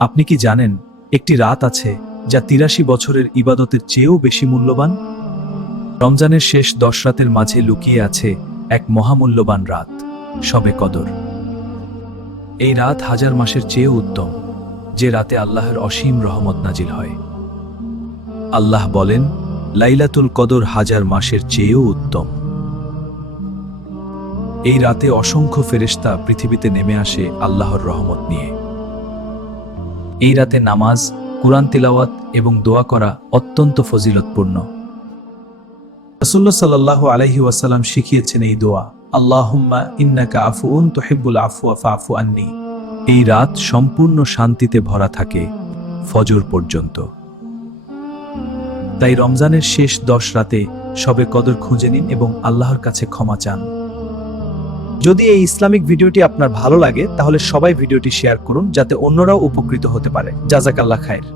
আপনি কি জানেন একটি রাত আছে যা ৮৩ বছরের ইবাদতের চেয়েও বেশি মূল্যবান? রমজানের শেষ ১০ রাতের মাঝে লুকিয়ে আছে এক মহামূল্যবান রাত, শবে কদর। এই রাত হাজার মাসের চেয়েও উত্তম, যে রাতে আল্লাহর অসীম রহমত নাজিল হয়। আল্লাহ বলেন, লাইলাতুল কদর হাজার মাসের চেয়েও উত্তম। এই রাতে অসংখ্য ফেরেশতা পৃথিবীতে নেমে আসে আল্লাহর রহমত নিয়ে। এই রাতে নামাজ, কুরআন তিলাওয়াত এবং দোয়া করা অত্যন্ত ফজিলতপূর্ণ। রাসূলুল্লাহ সাল্লাল্লাহু আলাইহি ওয়াসাল্লাম শিখিয়েছেন এই দোয়া, আল্লাহুম্মা ইন্নাকা আফুউন তুহিব্বুল আফওয়া ফাফু আন্নি। এই রাত সম্পূর্ণ শান্তিতে ভরা থাকে ফজর পর্যন্ত। তাই রমজানের শেষ ১০ রাতে শবে কদর খুঁজে নিন এবং আল্লাহর কাছে ক্ষমা চান। যদি এই ইসলামিক ভিডিওটি আপনার ভালো লাগে তাহলে সবাই ভিডিওটি শেয়ার করুন, যাতে অন্যরাও উপকৃত হতে পারে। জাযাকাল্লাহ খায়ের।